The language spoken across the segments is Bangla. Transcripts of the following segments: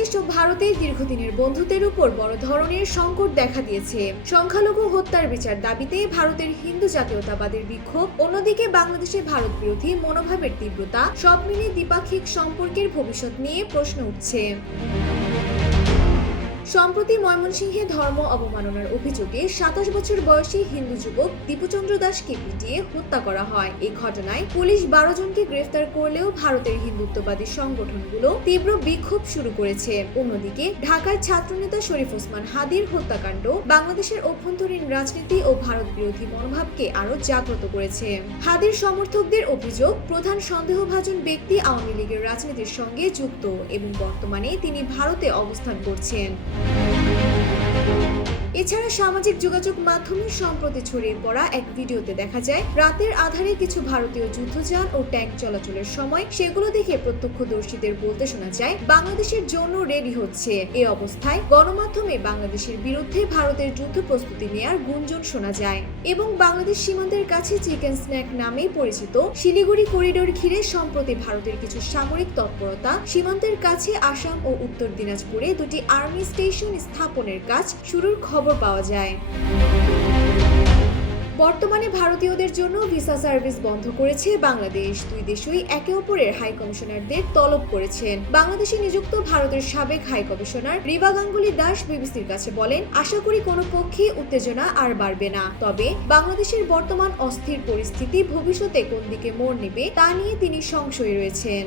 বাংলাদেশ ও ভারতের দীর্ঘদিনের বন্ধুত্বের উপর বড় ধরনের সংকট দেখা দিয়েছে। সংখ্যালঘু হত্যার বিচার দাবিতে ভারতের হিন্দু জাতীয়তাবাদের বিক্ষোভ, অন্যদিকে বাংলাদেশে ভারত বিরোধী মনোভাবের তীব্রতা, সব মিলে দ্বিপাক্ষিক সম্পর্কের ভবিষ্যৎ নিয়ে প্রশ্ন উঠছে। সম্প্রতি ময়মনসিংহে ধর্ম অবমাননার অভিযোগে ২৭ বছর বয়সী হিন্দু যুবক দীপুচন্দ্র দাসকে পিটিয়ে হত্যা করা হয়। এই ঘটনায় পুলিশ ১২ জনকে গ্রেফতার করলেও ভারতের হিন্দুত্ববাদী সংগঠনগুলো তীব্র বিক্ষোভ শুরু করেছে। অন্যদিকে ঢাকার ছাত্রনেতা শরীফ ওসমান হাদির হত্যাকাণ্ড বাংলাদেশের অভ্যন্তরীণ রাজনীতি ও ভারত বিরোধী মনোভাবকে আরো জাগ্রত করেছে। হাদির সমর্থকদের অভিযোগ, প্রধান সন্দেহভাজন ব্যক্তি আওয়ামী লীগের রাজনীতির সঙ্গে যুক্ত এবং বর্তমানে তিনি ভারতে অবস্থান করছেন। এছাড়া সামাজিক যোগাযোগ মাধ্যমে সম্প্রতি ছড়িয়ে পড়া এক ভিডিওতে দেখা যায় রাতের আধারে কিছু ভারতীয় যুদ্ধযান ও ট্যাঙ্ক চলাচলের সময় সেগুলো দেখে প্রত্যক্ষদর্শীদের বলতে শোনা যায় বাংলাদেশের জন্য রেডি হচ্ছে। এ অবস্থায় গণমাধ্যমে বাংলাদেশের বিরুদ্ধে ভারতের যুদ্ধ প্রস্তুতি নেয়ার গুঞ্জন শোনা যায় এবং বাংলাদেশ সীমান্তের কাছে চিকেন স্ন্যাক নামে পরিচিত শিলিগুড়ি করিডোর ঘিরে সম্প্রতি ভারতের কিছু সামরিক তৎপরতা, সীমান্তের কাছে আসাম ও উত্তর দিনাজপুরে দুটি আর্মি স্টেশন স্থাপনের কাজ শুরুর খবর পাওয়া যায়। বর্তমানে ভারতীয়দের জন্য ভিসা সার্ভিস বন্ধ করেছে বাংলাদেশ। দুই দেশই একে অপরের হাই কমিশনারদের তলব করেছেন। বাংলাদেশে নিযুক্ত ভারতের সাবেক হাই কমিশনার রিবা গাঙ্গুলি দাস বিবিসির কাছে বলেন, আশা করি কোনো পক্ষে উত্তেজনা আর বাড়বে না। তবে বাংলাদেশের বর্তমান অস্থির পরিস্থিতি ভবিষ্যতে কোন দিকে মোড় নেবে তা নিয়ে তিনি সংশয়ে রয়েছেন।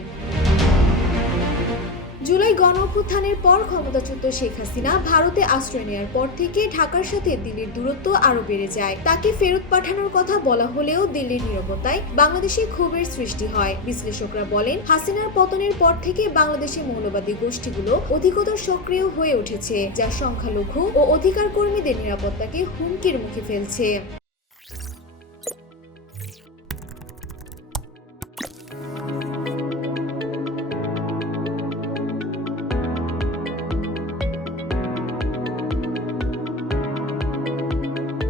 জুলাই গণঅভ্যুত্থানের পর ক্ষমতাচ্যুত শেখ হাসিনা ভারতে আশ্রয় নেওয়ার পর থেকে ঢাকার সাথে দিল্লির দূরত্ব আরো বেড়ে যায়। তাকে ফেরত পাঠানোর কথা বলা হলেও দিল্লির নীরবতায় বাংলাদেশে ক্ষোভের সৃষ্টি হয়। বিশ্লেষকরা বলেন, হাসিনার পতনের পর থেকে বাংলাদেশে মৌলবাদী গোষ্ঠীগুলো অধিকতর সক্রিয় হয়ে উঠেছে, যা সংখ্যালঘু ও অধিকার কর্মীদের নিরাপত্তাকে হুমকির মুখে ফেলছে।